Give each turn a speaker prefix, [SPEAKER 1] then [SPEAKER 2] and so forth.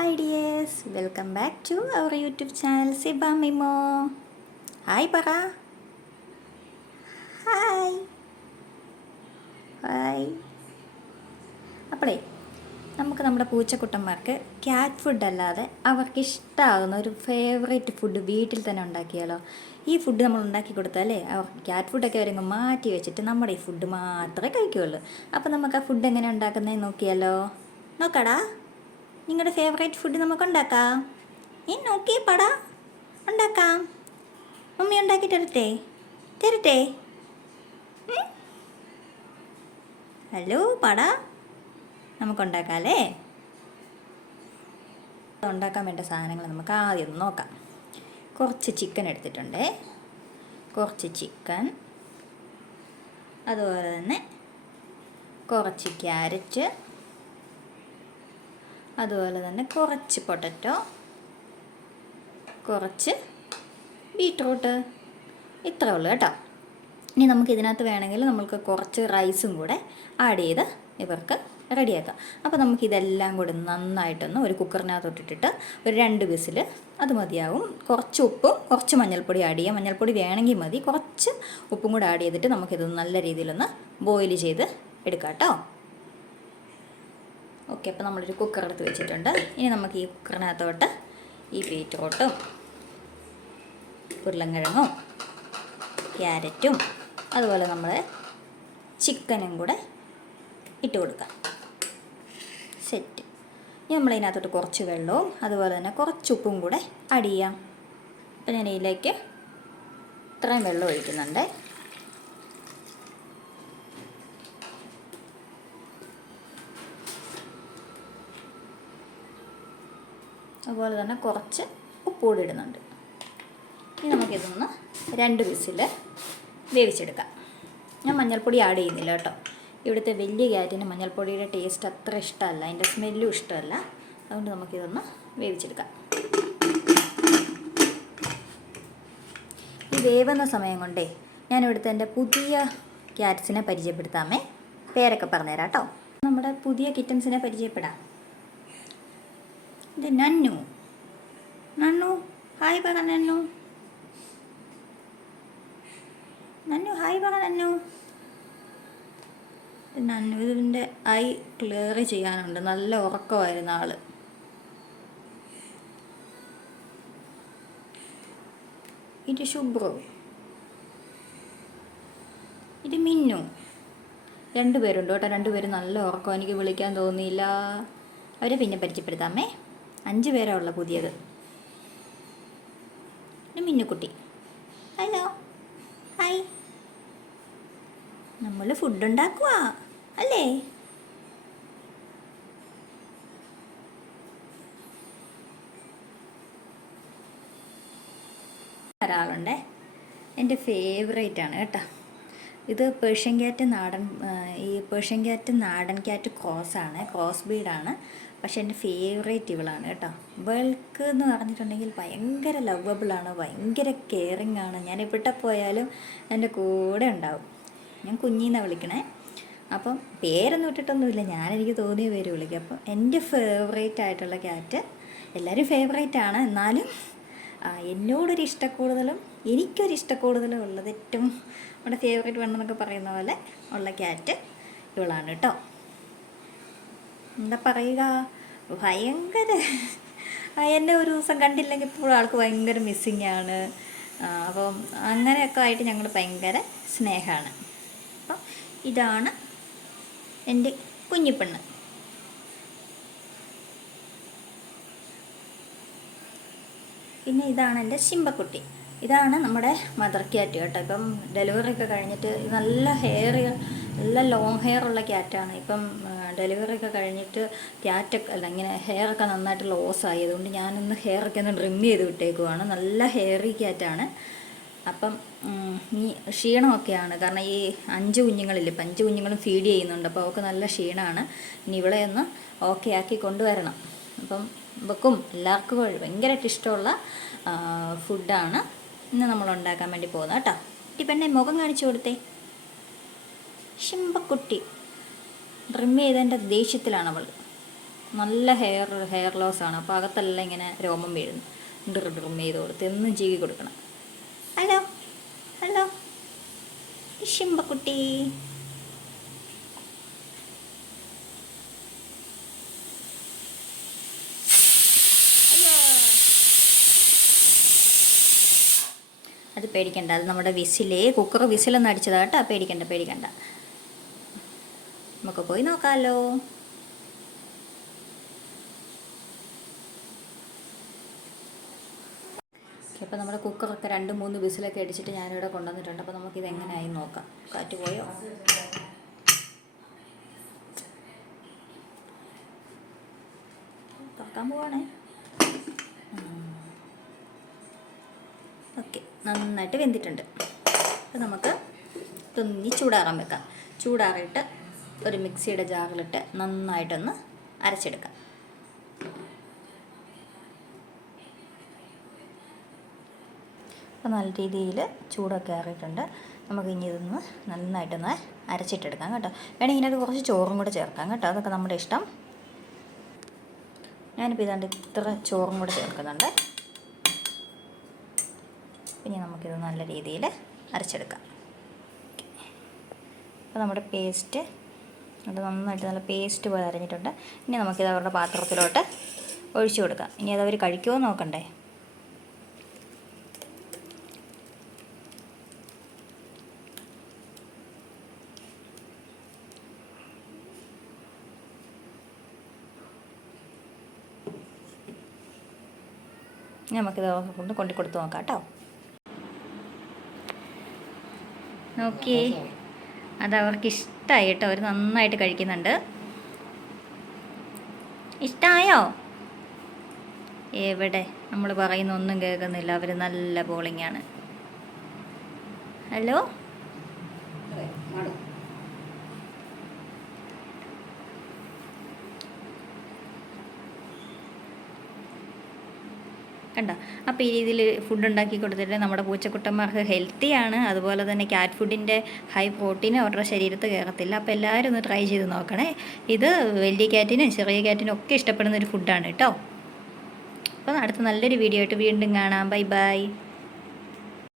[SPEAKER 1] Hi dears welcome back to our YouTube channel സിബ മിമോ. Hi പറ. Hi. Hi. അപ്പോഴേ നമുക്ക് നമ്മുടെ പൂച്ചക്കുട്ടന്മാർക്ക് ക്യാറ്റ് ഫുഡ് അല്ലാതെ അവർക്ക് ഇഷ്ടമാകുന്ന ഒരു ഫേവറേറ്റ് ഫുഡ് വീട്ടിൽ തന്നെ ഉണ്ടാക്കിയാലോ? ഈ ഫുഡ് നമ്മൾ ഉണ്ടാക്കി കൊടുത്താലേ അവർക്ക് ക്യാറ്റ് ഫുഡൊക്കെ വരുമ്പോൾ മാറ്റി വെച്ചിട്ട് നമ്മുടെ ഈ ഫുഡ് മാത്രമേ കഴിക്കുകയുള്ളൂ അപ്പോൾ നമുക്ക് ആ ഫുഡ് എങ്ങനെ ഉണ്ടാക്കുന്നതെന്ന് നോക്കിയാലോ? നോക്കാടാ. നിങ്ങളുടെ ഫേവറേറ്റ് ഫുഡ് നമുക്ക് ഉണ്ടാക്കാം ഏ നോക്കിയേ പടാ ഉണ്ടാക്കാം. മമ്മി ഉണ്ടാക്കി തരട്ടെ? തരട്ടെ? ഹലോ പടാ നമുക്കുണ്ടാക്കാം അല്ലേ ഉണ്ടാക്കാൻ വേണ്ട സാധനങ്ങൾ നമുക്ക് ആദ്യം നോക്കാം. കുറച്ച് ചിക്കൻ എടുത്തിട്ടുണ്ട്. കുറച്ച് ചിക്കൻ അതുപോലെ തന്നെ കുറച്ച് ക്യാരറ്റ് അതുപോലെ തന്നെ കുറച്ച് പൊട്ടറ്റോ കുറച്ച് ബീട്രൂട്ട്. ഇത്രേ ഉള്ളൂ കേട്ടോ. ഇനി നമുക്ക് ഇതിനകത്ത് വേണമെങ്കിൽ നമുക്ക് കുറച്ച് റൈസും കൂടെ ആഡ് ചെയ്ത് ഇവർക്ക് റെഡിയാക്കാം. അപ്പോൾ നമുക്ക് ഇതെല്ലാം കൂടി നന്നായിട്ടൊന്ന് ഒരു കുക്കറിനകത്ത് ഇട്ടിട്ട് ഒരു രണ്ട് വിസിൽ അത് മതിയാവും. കുറച്ച് ഉപ്പും കുറച്ച് മഞ്ഞൾപ്പൊടി ആഡ് ചെയ്യാം. മഞ്ഞൾപ്പൊടി വേണമെങ്കിൽ മതി. കുറച്ച് ഉപ്പും കൂടെ ആഡ് ചെയ്തിട്ട് നമുക്കിത് നല്ല രീതിയിലൊന്ന് ബോയിൽ ചെയ്ത് എടുക്കാം കേട്ടോ. ഓക്കെ അപ്പോൾ നമ്മളൊരു കുക്കർ എടുത്ത് വെച്ചിട്ടുണ്ട്. ഇനി നമുക്ക് ഈ കുക്കറിനകത്തോട്ട് ഈ ബീറ്റ്റൂട്ടും ഉരുളൻകിഴങ്ങും ക്യാരറ്റും അതുപോലെ നമ്മൾ ചിക്കനും കൂടെ ഇട്ട് കൊടുക്കാം. സെറ്റ്. ഇനി നമ്മളതിനകത്തോട്ട് കുറച്ച് വെള്ളവും അതുപോലെ തന്നെ കുറച്ച് ഉപ്പും കൂടെ ചെയ്യാം അപ്പം ഞാൻ ഇതിലേക്ക് ഇത്രയും വെള്ളം ഒഴിക്കുന്നുണ്ട്. അതുപോലെ തന്നെ കുറച്ച് ഉപ്പുകൂടി ഇടുന്നുണ്ട്. ഇനി നമുക്കിതൊന്ന് രണ്ട് വിസിൽ വേവിച്ചെടുക്കാം. ഞാൻ മഞ്ഞൾപ്പൊടി ആഡ് ചെയ്യുന്നില്ല കേട്ടോ. ഇവിടുത്തെ വലിയ ക്യാറ്റിന് മഞ്ഞൾപ്പൊടിയുടെ ടേസ്റ്റ് അത്ര ഇഷ്ടമല്ല. അതിന്റെ സ്മെല്ലും ഇഷ്ടമല്ല. അതുകൊണ്ട് നമുക്കിതൊന്ന് വേവിച്ചെടുക്കാം. ഈ വേവുന്ന സമയം കൊണ്ടേ ഞാൻ ഇവിടുത്തെ എന്റെ പുതിയ ക്യാറ്റ്സിനെ പരിചയപ്പെടുത്താമേ. പേരൊക്കെ പറഞ്ഞുതരാം കേട്ടോ. നമ്മുടെ പുതിയ കിറ്റൻസിനെ പരിചയപ്പെടാം. ഇത് നന്നു. നന്നു ഹായ് പറ നന്നു. നന്നു ഹായ് പറ നന്നു. നന്നുവിന്റെ ഐ ക്ലിയർ ചെയ്യാനുണ്ട്. നല്ല ഉറക്കമായിരുന്നു ആൾ. ഇത് ശുഭ്രു. ഇത് മിന്നു. രണ്ടുപേരുണ്ട് കേട്ടോ. രണ്ടുപേരും നല്ല ഉറക്കം. എനിക്ക് വിളിക്കാൻ തോന്നിയില്ല. അവരെ പിന്നെ പരിചയപ്പെടുത്താമേ. അഞ്ച് പേരാ ഉള്ള പുതിയത് മിന്നുക്കുട്ടി. ഹലോ. ഹായ്. നമ്മൾ ഫുഡ് ഉണ്ടാക്കുക അല്ലേ? ഒരാളുണ്ടേ. എന്റെ ഫേവറേറ്റ് ആണ് കേട്ടോ. ഇത് പേർഷ്യൻ ക്യാറ്റ് നാടൻ ഈ പേർഷ്യൻ ക്യാറ്റ് നാടൻ ക്യാറ്റ് ക്രോസ് ആണ്. ക്രോസ് ബീഡാണ് പക്ഷെ എന്റെ ഫേവറേറ്റ് ഇവളാണ് കേട്ടോ. ഇവൾക്ക് എന്ന് പറഞ്ഞിട്ടുണ്ടെങ്കിൽ ഭയങ്കര ലവബിളാണ് ഭയങ്കര കെയറിങ് ആണ്. ഞാൻ എവിടെ പോയാലും എന്റെ കൂടെ ഉണ്ടാവും. ഞാൻ കുഞ്ഞിന്നാണ് വിളിക്കണേ. അപ്പം പേരൊന്നും ഇട്ടിട്ടൊന്നുമില്ല ഞാൻ എനിക്ക് തോന്നിയ പേര് വിളിക്കും. അപ്പം എന്റെ ഫേവറേറ്റ് ആയിട്ടുള്ള ക്യാറ്റ് എല്ലാവരും ഫേവറേറ്റ് ആണ്. എന്നാലും എന്നോടൊരു ഇഷ്ടക്കൂടുതലും എനിക്കൊരു ഇഷ്ടക്കൂടുതലും ഉള്ളത് ഏറ്റവും നമ്മുടെ ഫേവറേറ്റ് വേണമെന്നൊക്കെ പറയുന്ന പോലെ ഉള്ള ക്യാറ്റ് ഇവളാണ് കേട്ടോ. എന്താ പറയുക? ഭയങ്കര എന്നെ ഒരു ദിവസം കണ്ടില്ലെങ്കിൽ ഇപ്പോഴും ആൾക്ക് ഭയങ്കര മിസ്സിങ് ആണ്. അപ്പം അങ്ങനെയൊക്കെ ആയിട്ട് ഞങ്ങൾ ഭയങ്കര സ്നേഹമാണ്. അപ്പം ഇതാണ് എന്റെ കുഞ്ഞിപ്പെണ്ണ്. പിന്നെ ഇതാണ് എന്റെ ശിമ്പക്കുട്ടി. ഇതാണ് നമ്മുടെ മദർ ക്യാറ്റ് കേട്ടോ. ഇപ്പം ഡെലിവറി ഒക്കെ കഴിഞ്ഞിട്ട് നല്ല ഹെയർ നല്ല ലോങ് ഹെയർ ഉള്ള ക്യാറ്റാണ് ഇപ്പം ഡെലിവറി ഒക്കെ കഴിഞ്ഞിട്ട് ക്യാറ്റൊക്കെ അല്ല ഇങ്ങനെ ഹെയർ ഒക്കെ നന്നായിട്ട് ലോസ് ആയി. അതുകൊണ്ട് ഞാനൊന്ന് ഹെയർ ഒക്കെ ഒന്ന് ട്രിം ചെയ്ത് വിട്ടേക്കുവാണ്. നല്ല ഹെയറി ക്യാറ്റാണ് അപ്പം ഈ ക്ഷീണമൊക്കെയാണ്. കാരണം ഈ അഞ്ച് കുഞ്ഞുങ്ങളില്ലേ ഇപ്പം അഞ്ച് കുഞ്ഞുങ്ങളും ഫീഡ് ചെയ്യുന്നുണ്ട്. അപ്പോൾ അവൾക്ക് നല്ല ക്ഷീണമാണ്. ഇനി ഇവളെ ഒന്ന് ഓക്കെ ആക്കി കൊണ്ടുവരണം. അപ്പം വെക്കും. എല്ലാവർക്കും ഭയങ്കരമായിട്ട് ഇഷ്ടമുള്ള ഫുഡാണ് ഇന്ന് നമ്മൾ ഉണ്ടാക്കാൻ വേണ്ടി പോകുന്നത് കേട്ടോ. കുട്ടി പെണ്ണെ മുഖം കാണിച്ചു കൊടുത്തേ. ശിമ്പക്കുട്ടി ട്രിം ചെയ്തതിന്റെ ദേഷ്യത്തിലാണ് അവൾ. നല്ല ഹെയർ ഹെയർ ലോസ് ആണ്. അപ്പോൾ അകത്തെല്ലാം ഇങ്ങനെ രോമം വീഴുന്നു. ഡ്രിം ഡ്രിം ചെയ്ത് കൊടുത്ത് എന്നും ചീകി കൊടുക്കണം. Hello hello. ഇഷിമ്പക്കുട്ടി അത് പേടിക്കണ്ട. അത് നമ്മുടെ വിസിലേ കുക്കർ വിസിലൊന്നും അടിച്ചതാ കേട്ടോ. പേടിക്കണ്ട പേടിക്കണ്ട. നമുക്ക് പോയി നോക്കാമല്ലോ അപ്പോൾ നമ്മുടെ കുക്കറൊക്കെ രണ്ട് മൂന്ന് വിസിലൊക്കെ അടിച്ചിട്ട് ഞാനിവിടെ കൊണ്ടുവന്നിട്ടുണ്ട്. അപ്പോൾ നമുക്കിത് എങ്ങനെയായി നോക്കാം. കാറ്റ് പോയോ? തുറക്കാൻ പോവാണേ. നന്നായിട്ട് വെന്തിട്ടുണ്ട്. അപ്പോൾ നമുക്ക് ഇതൊന്നി ചൂടാറാൻ വെക്കാം. ചൂടാറിയിട്ട് ഒരു മിക്സിയുടെ ജാറിലിട്ട് നന്നായിട്ടൊന്ന് അരച്ചെടുക്കാം. അപ്പോൾ നല്ല രീതിയിൽ ചൂടൊക്കെ ആറിയിട്ടുണ്ട്. നമുക്ക് ഇനി ഇതൊന്ന് നന്നായിട്ടൊന്ന് അരച്ചിട്ടെടുക്കാം കേട്ടോ. വേണമെങ്കിൽ ഇതിനകത്ത് കുറച്ച് ചോറും കൂടെ ചേർക്കാം കേട്ടോ. അതൊക്കെ നമ്മുടെ ഇഷ്ടം. ഞാനിപ്പോൾ ഇതാണ്ട് ഇത്ര ചോറും കൂടെ ചേർക്കുന്നുണ്ട്. ഇനി നമുക്കിത് നല്ല രീതിയിൽ അരച്ചെടുക്കാം. അപ്പോൾ നമ്മുടെ പേസ്റ്റ് അത് നന്നായിട്ട് നല്ല പേസ്റ്റ് പോലെ അരഞ്ഞിട്ടുണ്ട്. ഇനി നമുക്കിത് അവരുടെ പാത്രത്തിലോട്ട് ഒഴിച്ചു കൊടുക്കാം. ഇനി അതവർ കഴിക്കുമോ നോക്കണ്ടേ? നമുക്കിത് കൊണ്ട് കൊണ്ടു കൊടുത്ത് നോക്കാം കേട്ടോ. നോക്കിയേ അത് അവർക്ക് ഇഷ്ടമായി കേട്ടോ. അവർ നന്നായിട്ട് കഴിക്കുന്നുണ്ട്. ഇഷ്ടമായോ എവിടെ? നമ്മൾ പറയുന്ന ഒന്നും കേൾക്കുന്നില്ല. അവർ നല്ല ബോളിംഗ് ആണ്. ഹലോ കണ്ട? അപ്പോൾ ഈ രീതിയിൽ ഫുഡ് ഉണ്ടാക്കി കൊടുത്തിട്ട് നമ്മുടെ പൂച്ചക്കുട്ടന്മാർക്ക് ഹെൽത്തിയാണ് അതുപോലെ തന്നെ ക്യാറ്റ് ഫുഡിന്റെ ഹൈ പ്രോട്ടീൻ അവരുടെ ശരീരത്ത് കയറത്തില്ല അപ്പോൾ എല്ലാവരും ഒന്ന് ട്രൈ ചെയ്ത് നോക്കണേ. ഇത് വലിയ ക്യാറ്റിനും ചെറിയ ക്യാറ്റിനും ഒക്കെ ഇഷ്ടപ്പെടുന്ന ഒരു ഫുഡാണ് കേട്ടോ. അപ്പോൾ അടുത്ത നല്ലൊരു വീഡിയോ ആയിട്ട് വീണ്ടും കാണാം. Bye bye